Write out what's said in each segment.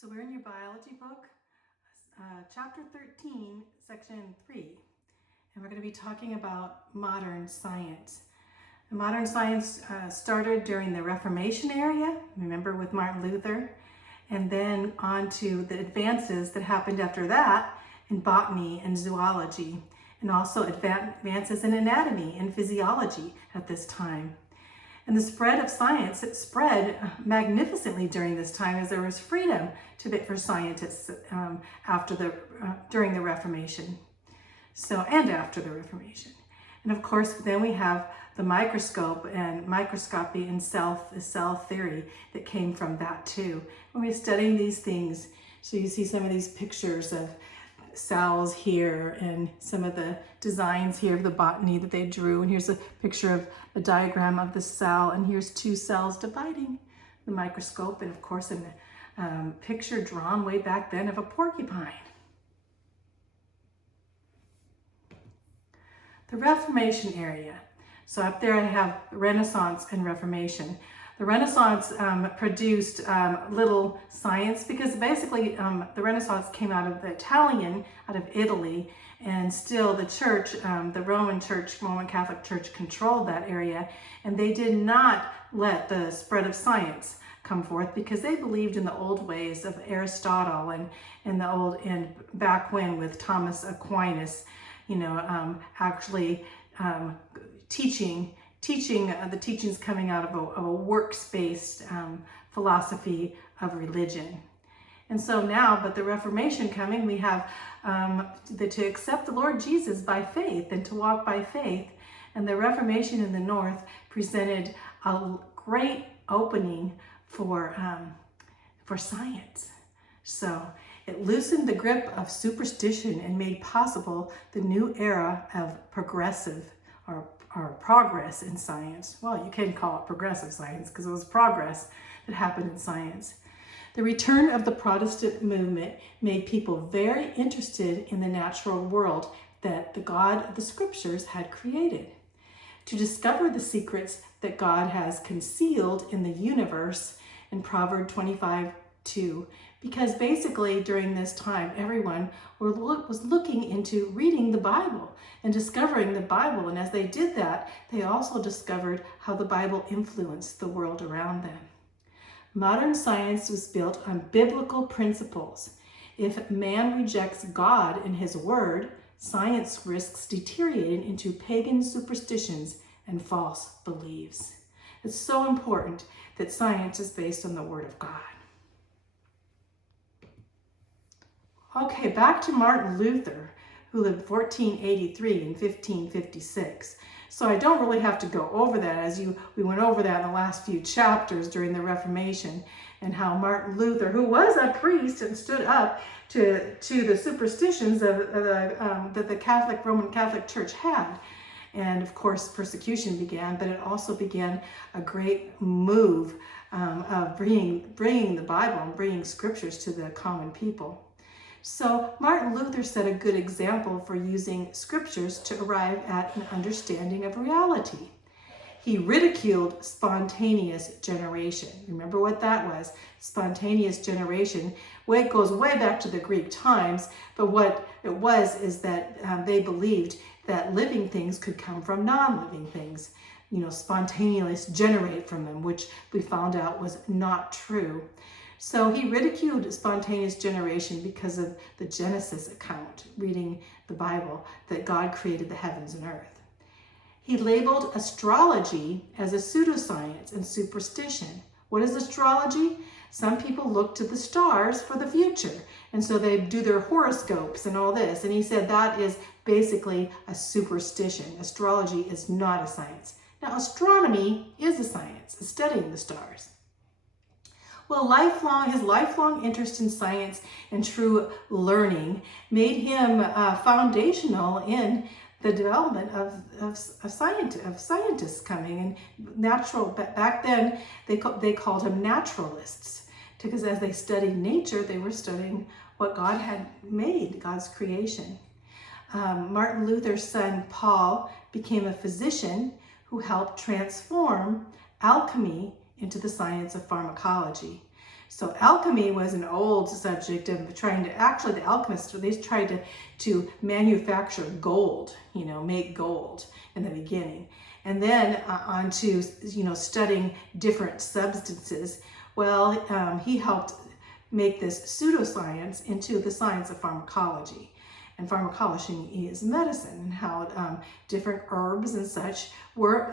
So we're in your biology book, chapter 13, section 3, and we're going to be talking about modern science. And modern science started during the Reformation era, remember, with Martin Luther, and then on to the advances that happened after that in botany and zoology, and also advances in anatomy and physiology at this time. And the spread of science, it spread magnificently during this time as there was freedom for scientists during the Reformation. And after the Reformation. And of course, then we have the microscope and microscopy and cell theory that came from that too. When we're studying these things, so you see some of these pictures of cells here and some of the designs here of the botany that they drew. And here's a picture of a diagram of the cell, and here's two cells dividing the microscope, and of course a picture drawn way back then of a porcupine. The Reformation area. So up there I have Renaissance and Reformation. The Renaissance produced little science because basically the Renaissance came out of the Italian, out of Italy, and still the church, the Roman Catholic Church controlled that area, and they did not let the spread of science come forth because they believed in the old ways of Aristotle and back when with Thomas Aquinas, teaching the teachings coming out of a works-based philosophy of religion. And so now, but the Reformation coming, we have to accept the Lord Jesus by faith and to walk by faith. And the Reformation in the North presented a great opening for science. So it loosened the grip of superstition and made possible the new era of progress in science. Well, you can call it progressive science because it was progress that happened in science. The return of the Protestant movement made people very interested in the natural world that the God of the Scriptures had created. To discover the secrets that God has concealed in the universe in Proverbs 25:2, because basically during this time everyone was looking into reading the Bible and discovering the Bible, and as they did that, they also discovered how the Bible influenced the world around them. Modern science was built on biblical principles. If man rejects God and his word, science risks deteriorating into pagan superstitions and false beliefs. It's so important that science is based on the word of God. Okay, back to Martin Luther, who lived 1483 and 1556. So I don't really have to go over that, as we went over that in the last few chapters during the Reformation, and how Martin Luther, who was a priest and stood up to the superstitions that the Roman Catholic Church had. And of course, persecution began, but it also began a great move of bringing the Bible and bringing scriptures to the common people. So Martin Luther set a good example for using scriptures to arrive at an understanding of reality. He ridiculed spontaneous generation. Remember what that was? Spontaneous generation. It goes way back to the Greek times, but what it was is that they believed that living things could come from non-living things, spontaneously generate from them, which we found out was not true. So he ridiculed spontaneous generation because of the Genesis account, reading the Bible, that God created the heavens and earth. He labeled astrology as a pseudoscience and superstition. What is astrology? Some people look to the stars for the future, and so they do their horoscopes and all this. And he said that is basically a superstition. Astrology is not a science. Now, astronomy is a science, studying the stars. Well, his lifelong interest in science and true learning made him foundational in the development of scientists coming and natural. Back then, they called him naturalists, because as they studied nature, they were studying what God had made, God's creation. Martin Luther's son Paul became a physician who helped transform alchemy into the science of pharmacology. So alchemy was an old subject of trying to, actually the alchemists, they tried to manufacture gold, make gold in the beginning. And then on to, studying different substances. Well, he helped make this pseudoscience into the science of pharmacology. And pharmacology is medicine, and how different herbs and such were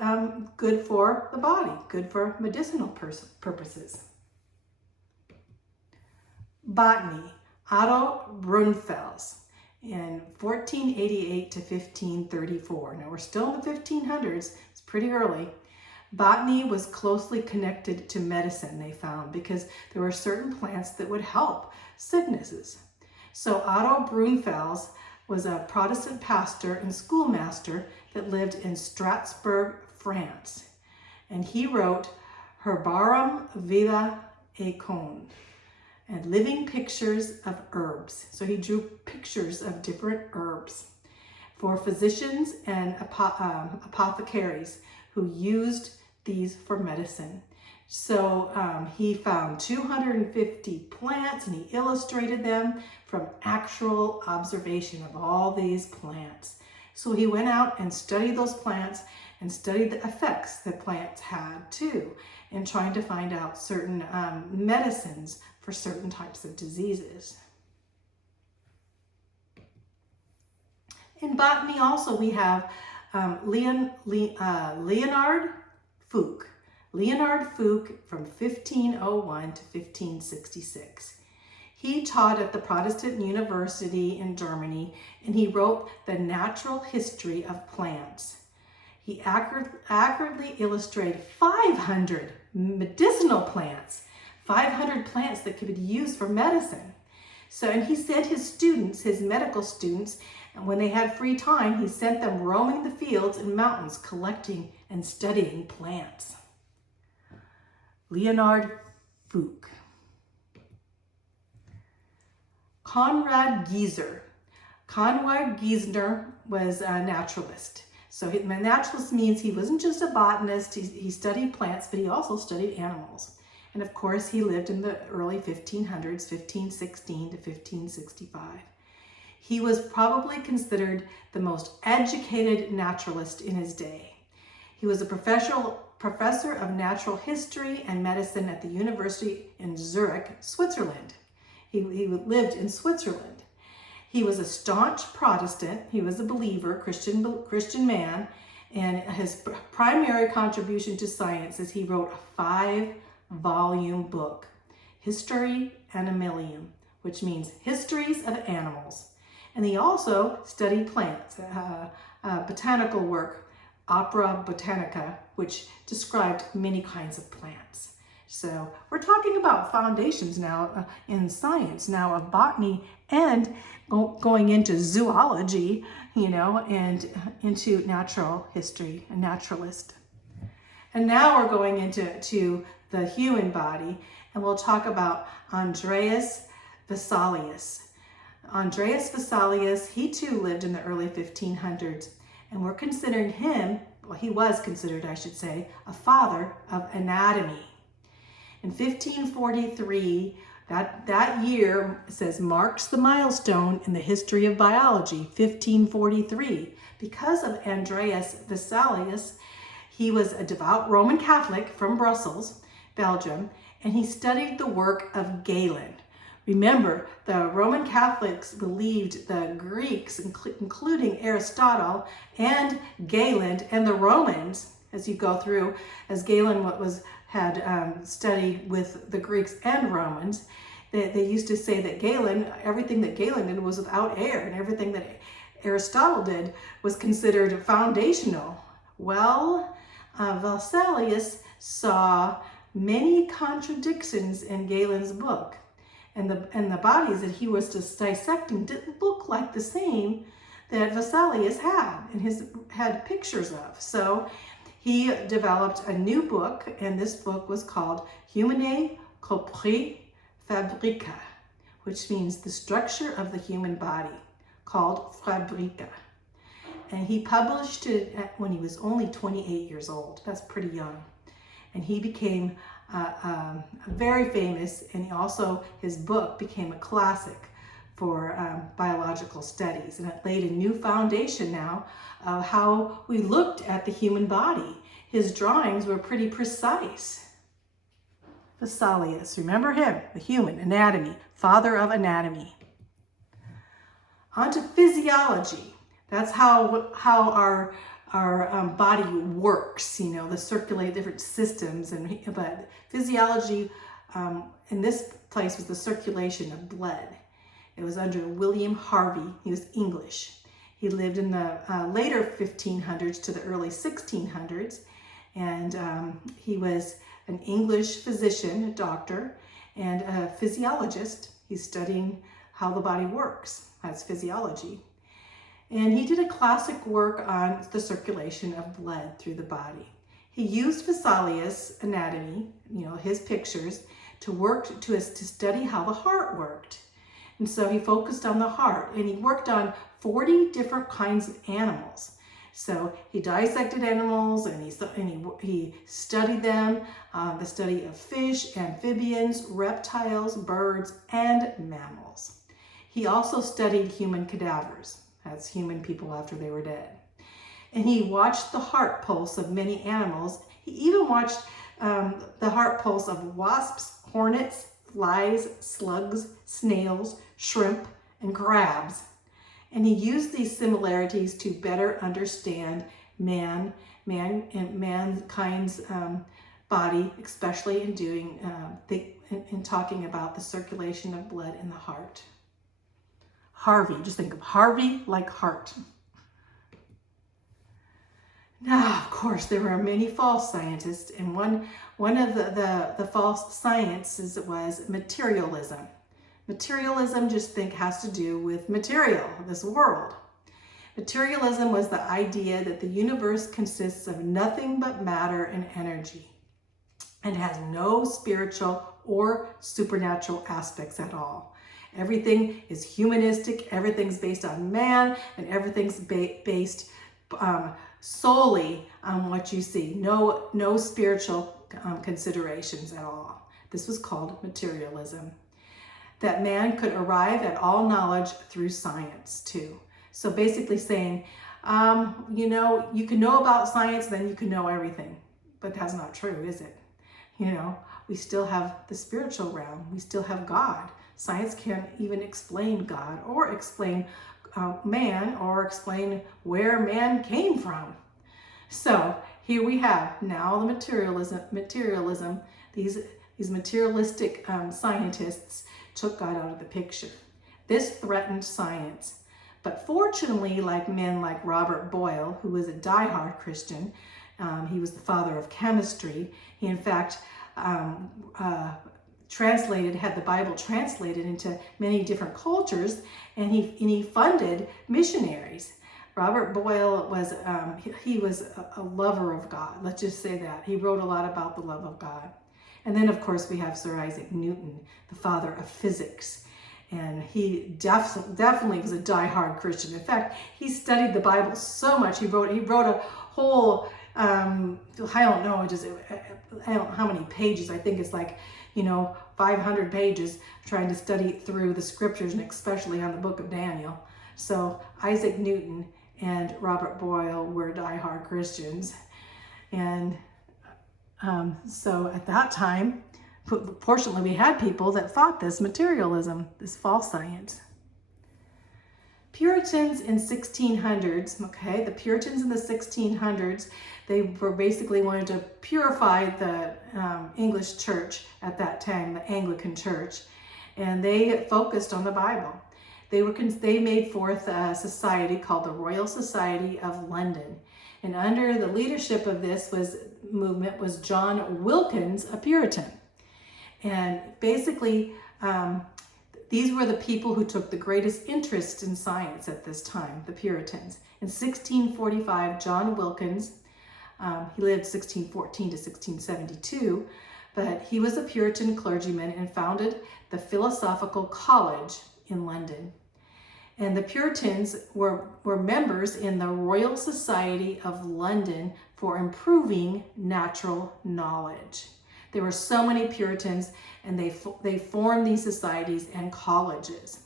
good for the body, good for medicinal purposes. Botany, Otto Brunfels, in 1488 to 1534. Now we're still in the 1500s, it's pretty early. Botany was closely connected to medicine, they found, because there were certain plants that would help sicknesses. So Otto Brunfels was a Protestant pastor and schoolmaster that lived in Strasbourg, France. And he wrote Herbarum Vitae Icon, and living pictures of herbs. So he drew pictures of different herbs for physicians and apothecaries who used these for medicine. So he found 250 plants and he illustrated them from actual observation of all these plants. So he went out and studied those plants and studied the effects that plants had too, and trying to find out certain medicines for certain types of diseases. In botany also we have Leonard Fuchs. Leonard Fuchs from 1501 to 1566. He taught at the Protestant University in Germany, and he wrote The Natural History of Plants. He accurately illustrated 500 medicinal plants, 500 plants that could be used for medicine. So, and he sent his students, his medical students, and when they had free time, he sent them roaming the fields and mountains, collecting and studying plants. Leonard Fuchs. Conrad Geiser. Conrad Geiser was a naturalist. So naturalist means he wasn't just a botanist, he studied plants, but he also studied animals. And of course, he lived in the early 1500s, 1516 to 1565. He was probably considered the most educated naturalist in his day. He was a professor of natural history and medicine at the University in Zurich, Switzerland. He lived in Switzerland. He was a staunch Protestant. He was a believer, Christian man, and his primary contribution to science is he wrote a 5-volume book, History Animalium, which means histories of animals. And he also studied plants, botanical work, Opera Botanica, which described many kinds of plants. So we're talking about foundations now in science now of botany, and going into zoology, and into natural history, a naturalist. And now we're going into the human body, and we'll talk about Andreas Vesalius. Andreas Vesalius, he too lived in the early 1500s, and we're considering him, well, he was considered, I should say, a father of anatomy. In 1543, that year, it says, marks the milestone in the history of biology, 1543. Because of Andreas Vesalius, he was a devout Roman Catholic from Brussels, Belgium, and he studied the work of Galen. Remember, the Roman Catholics believed the Greeks, including Aristotle and Galen, and the Romans, as you go through, as Galen had studied with the Greeks and Romans, they used to say that everything that Galen did was without error, and everything that Aristotle did was considered foundational. Well, Vesalius saw many contradictions in Galen's book, and the bodies that he was dissecting didn't look like the same that Vesalius had pictures of. So he developed a new book, and this book was called Humanae Corpore Fabrica, which means the structure of the human body, called Fabrica. And he published it when he was only 28 years old. That's pretty young. And he became very famous, and his book became a classic for biological studies, and it laid a new foundation now of how we looked at the human body. His drawings were pretty precise. Vesalius, remember him, the human anatomy, father of anatomy. On to physiology. That's how our body works, the circulate different systems. But physiology in this place was the circulation of blood. It was under William Harvey. He was English. He lived in the later 1500s to the early 1600s, and he was an English physician, a doctor, and a physiologist. He's studying how the body works. That's physiology. And he did a classic work on the circulation of blood through the body. He used Vesalius' anatomy, his pictures, to study how the heart worked. And so he focused on the heart, and he worked on 40 different kinds of animals. So he dissected animals, and he studied them, the study of fish, amphibians, reptiles, birds, and mammals. He also studied human cadavers. That's human people after they were dead. And he watched the heart pulse of many animals. He even watched the heart pulse of wasps, hornets, flies, slugs, snails, shrimp, and crabs. And he used these similarities to better understand mankind's body, especially in talking about the circulation of blood in the heart. Harvey, just think of Harvey like heart. Now, of course, there were many false scientists, and one of the false sciences was materialism. Materialism, just think, has to do with material, this world. Materialism was the idea that the universe consists of nothing but matter and energy, and has no spiritual or supernatural aspects at all. Everything is humanistic, everything's based on man, and everything's based solely on what you see. No spiritual considerations at all. This was called materialism. That man could arrive at all knowledge through science too. So basically saying, you can know about science, then you can know everything. But that's not true, is it? We still have the spiritual realm. We still have God. Science can't even explain God or explain man or explain where man came from. So here we have now the materialism. These materialistic scientists took God out of the picture. This threatened science. But fortunately, like men like Robert Boyle, who was a diehard Christian, he was the father of chemistry. He, in fact, had the Bible translated into many different cultures, and he funded missionaries. Robert Boyle was a lover of God. Let's just say that. He wrote a lot about the love of God. And then, of course, we have Sir Isaac Newton, the father of physics. And he definitely was a diehard Christian. In fact, he studied the Bible so much. He wrote a whole, I don't know how many pages. I think it's like, 500 pages trying to study through the scriptures, and especially on the book of Daniel. So Isaac Newton and Robert Boyle were diehard Christians. And so at that time, fortunately, we had people that fought this materialism, this false science. Puritans in 1600s, okay, the Puritans in the 1600s, they were basically wanted to purify the English church at that time, the Anglican church, and they focused on the Bible. They made forth a society called the Royal Society of London, and under the leadership of this movement was John Wilkins, a Puritan. And basically, these were the people who took the greatest interest in science at this time, the Puritans. In 1645, John Wilkins, he lived 1614 to 1672, but he was a Puritan clergyman and founded the Philosophical College in London. And the Puritans were members in the Royal Society of London for improving natural knowledge. There were so many Puritans, and they formed these societies and colleges.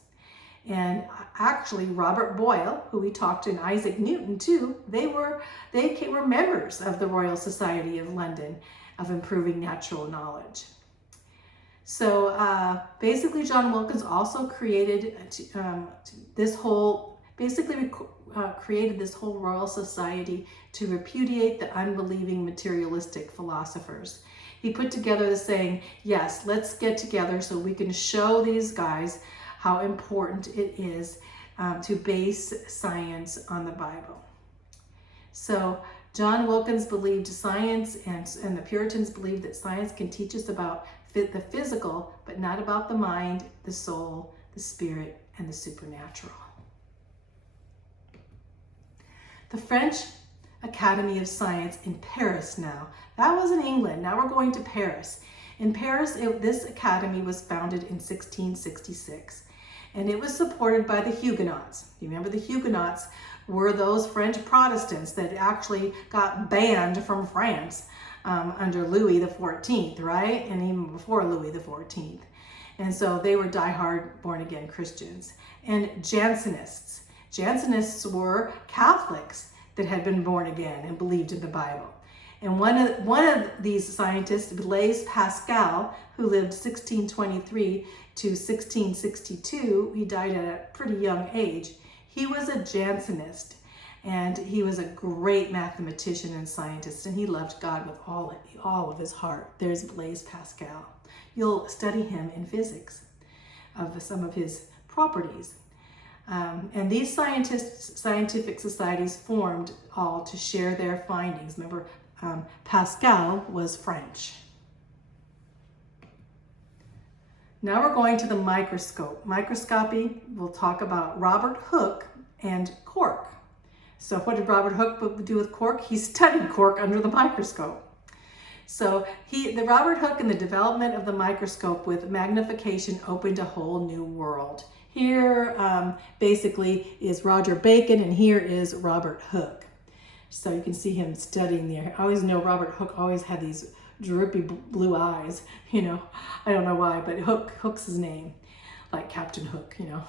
And actually, Robert Boyle, who we talked to, and Isaac Newton too, they were members of the Royal Society of London of Improving Natural Knowledge. So basically, John Wilkins also created this whole, created this whole Royal Society to repudiate the unbelieving materialistic philosophers. He put together the saying, yes, let's get together so we can show these guys how important it is to base science on the Bible. So John Wilkins believed science, and the Puritans believed that science can teach us about the physical, but not about the mind, the soul, the spirit, and the supernatural. The French Academy of Science in Paris now. That was in England. Now we're going to Paris. In Paris, this academy was founded in 1666, and it was supported by the Huguenots. You remember the Huguenots were those French Protestants that actually got banned from France under Louis XIV, right? And even before Louis XIV. And so they were diehard born-again Christians. And Jansenists. Jansenists were Catholics that had been born again and believed in the Bible. And one of these scientists, Blaise Pascal, who lived 1623 to 1662, he died at a pretty young age. He was a Jansenist, and he was a great mathematician and scientist, and he loved God with all of his heart. There's Blaise Pascal. You'll study him in physics of some of his properties. And these scientific societies formed all to share their findings. Remember, Pascal was French. Now we're going to the microscope. Microscopy, we'll talk about Robert Hooke and cork. So what did Robert Hooke do with cork? He studied cork under the microscope. So the Robert Hooke and the development of the microscope with magnification opened a whole new world. Here basically is Roger Bacon, and here is Robert Hooke. So you can see him studying there. I always know Robert Hooke always had these droopy blue eyes, you know. I don't know why, but Hooke's his name, like Captain Hook, you know.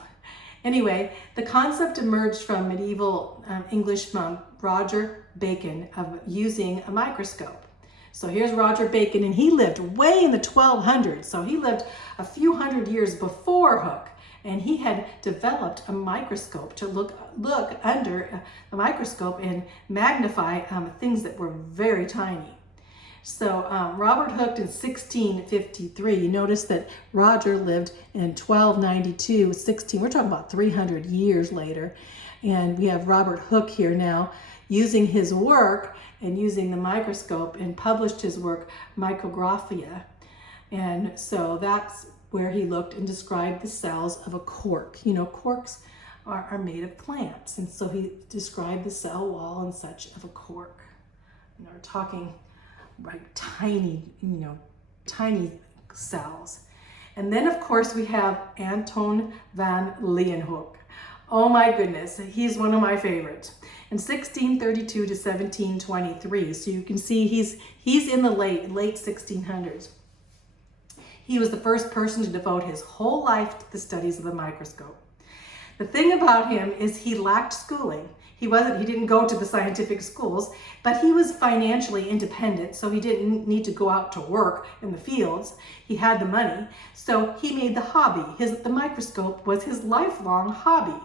Anyway, the concept emerged from medieval English monk Roger Bacon of using a microscope. So here's Roger Bacon, and he lived way in the 1200s. So he lived a few hundred years before Hooke, and he had developed a microscope to look under the microscope and magnify things that were very tiny. So Robert Hooke in 1653, you notice that Roger lived in 1292, 16, we're talking about 300 years later. And we have Robert Hooke here now using his work and using the microscope, and published his work, Micrographia. And so that's where he looked and described the cells of a cork. You know, corks are made of plants. And so he described the cell wall and such of a cork. And we're talking like tiny, tiny cells. And then of course we have Anton van Leeuwenhoek. Oh my goodness, he's one of my favorites. In 1632 to 1723, so you can see he's in the late 1600s. He was the first person to devote his whole life to the studies of the microscope. The thing about him is he lacked schooling. He didn't go to the scientific schools, but he was financially independent, so he didn't need to go out to work in the fields. He had the money, so he made the hobby. The microscope was his lifelong hobby,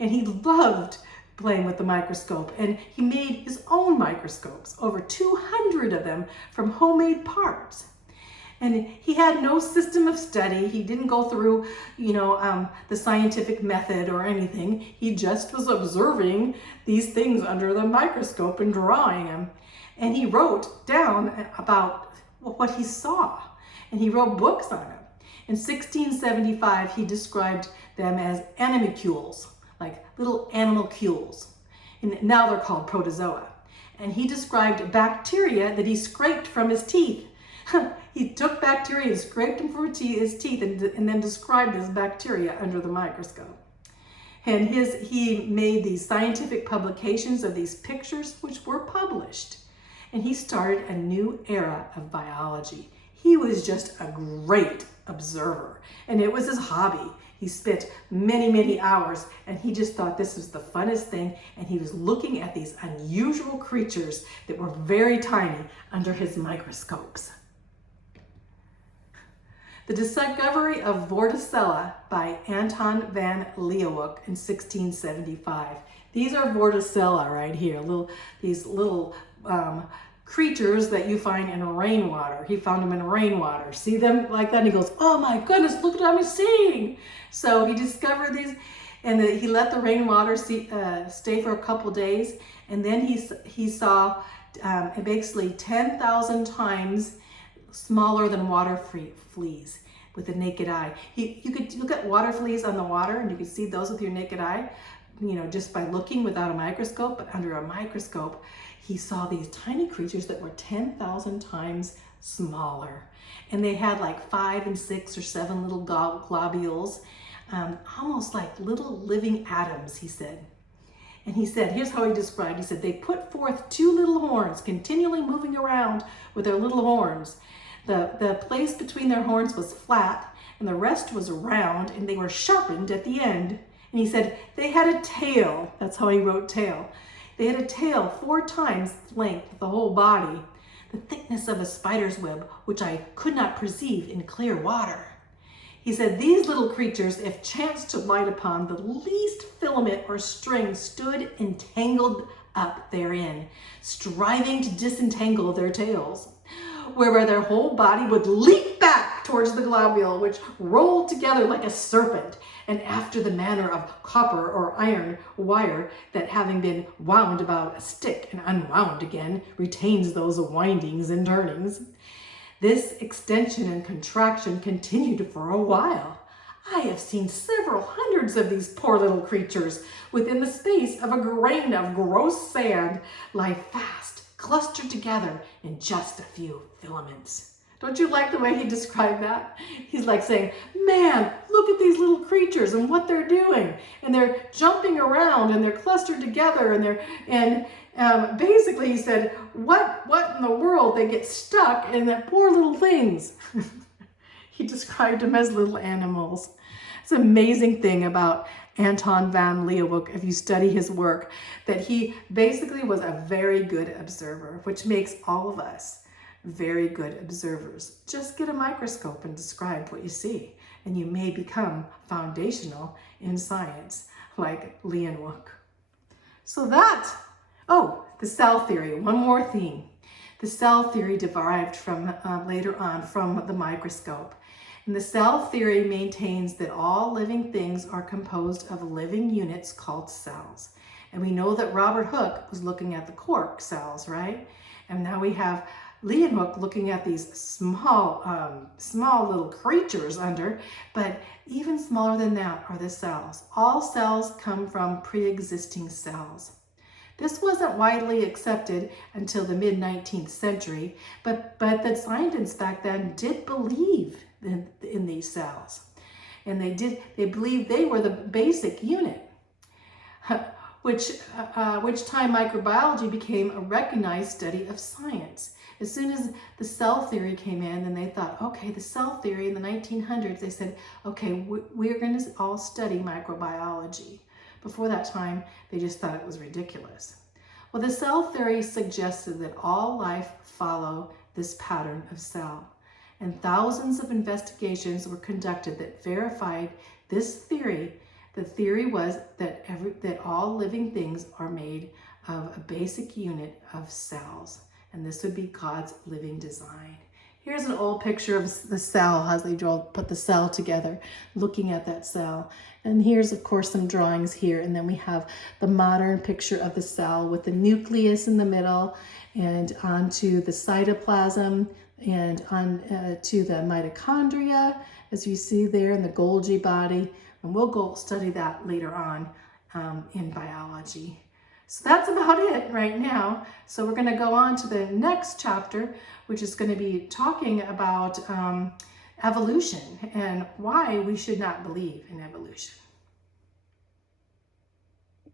and he loved playing with the microscope, and he made his own microscopes, over 200 of them from homemade parts. And he had no system of study. He didn't go through, the scientific method or anything. He just was observing these things under the microscope and drawing them. And he wrote down about what he saw. And he wrote books on them. In 1675, he described them as animalcules, like little animalcules. And now they're called protozoa. And he described bacteria that he scraped from his teeth. He took bacteria and scraped them from his teeth and then described this bacteria under the microscope. And he made these scientific publications of these pictures, which were published. And he started a new era of biology. He was just a great observer, and it was his hobby. He spent many, many hours, and he just thought this was the funnest thing, and he was looking at these unusual creatures that were very tiny under his microscopes. The Discovery of Vorticella by Anton van Leeuwenhoek in 1675. These are Vorticella right here, these little creatures that you find in rainwater. He found them in rainwater. See them like that? And he goes, oh my goodness, look what I'm seeing. So he discovered these, and he let the rainwater stay for a couple days. And then he saw basically 10,000 times smaller than water fleas with the naked eye. You could look at water fleas on the water, and you could see those with your naked eye, just by looking without a microscope. But under a microscope, he saw these tiny creatures that were 10,000 times smaller. And they had like 5 and 6 or 7 little globules, almost like little living atoms, he said. And he said, here's how he described, he said, they put forth 2 little horns, continually moving around with their little horns. The place between their horns was flat, and the rest was round, and they were sharpened at the end. And he said, they had a tail. That's how he wrote tail. They had a tail 4 times the length of the whole body, the thickness of a spider's web, which I could not perceive in clear water. He said, these little creatures, if chanced to light upon the least filament or string, stood entangled up therein, striving to disentangle their tails, whereby their whole body would leap back towards the globule, which rolled together like a serpent, and after the manner of copper or iron wire, that having been wound about a stick and unwound again, retains those windings and turnings. This extension and contraction continued for a while. I have seen several hundreds of these poor little creatures within the space of a grain of gross sand lie fast, clustered together in just a few filaments. Don't you like the way he described that? He's like saying, man, look at these little creatures and what they're doing. And they're jumping around and they're clustered together and basically he said, what in the world? They get stuck in that poor little things. He described them as little animals. It's an amazing thing about Anton van Leeuwenhoek, if you study his work, that he basically was a very good observer, which makes all of us very good observers. Just get a microscope and describe what you see, and you may become foundational in science like Leeuwenhoek. So the cell theory, one more theme. The cell theory derived from later on from the microscope. And the cell theory maintains that all living things are composed of living units called cells. And we know that Robert Hooke was looking at the cork cells, right? And now we have Leeuwenhoek looking at these small little creatures under, but even smaller than that are the cells. All cells come from pre-existing cells. This wasn't widely accepted until the mid-19th century, but the scientists back then did believe in these cells. And they believed they were the basic unit, which time microbiology became a recognized study of science. As soon as the cell theory came in, and they thought, okay, the cell theory in the 1900s, they said, okay, we're going to all study microbiology. Before that time, they just thought it was ridiculous. Well, the cell theory suggested that all life follow this pattern of cell. And thousands of investigations were conducted that verified this theory. The theory was that all living things are made of a basic unit of cells. And this would be God's living design. Here's an old picture of the cell as they put the cell together, looking at that cell. And here's, of course, some drawings here. And then we have the modern picture of the cell with the nucleus in the middle and onto the cytoplasm and on to the mitochondria, as you see there in the Golgi body. And we'll go study that later on in biology. So that's about it right now. So we're going to go on to the next chapter, which is going to be talking about evolution and why we should not believe in evolution.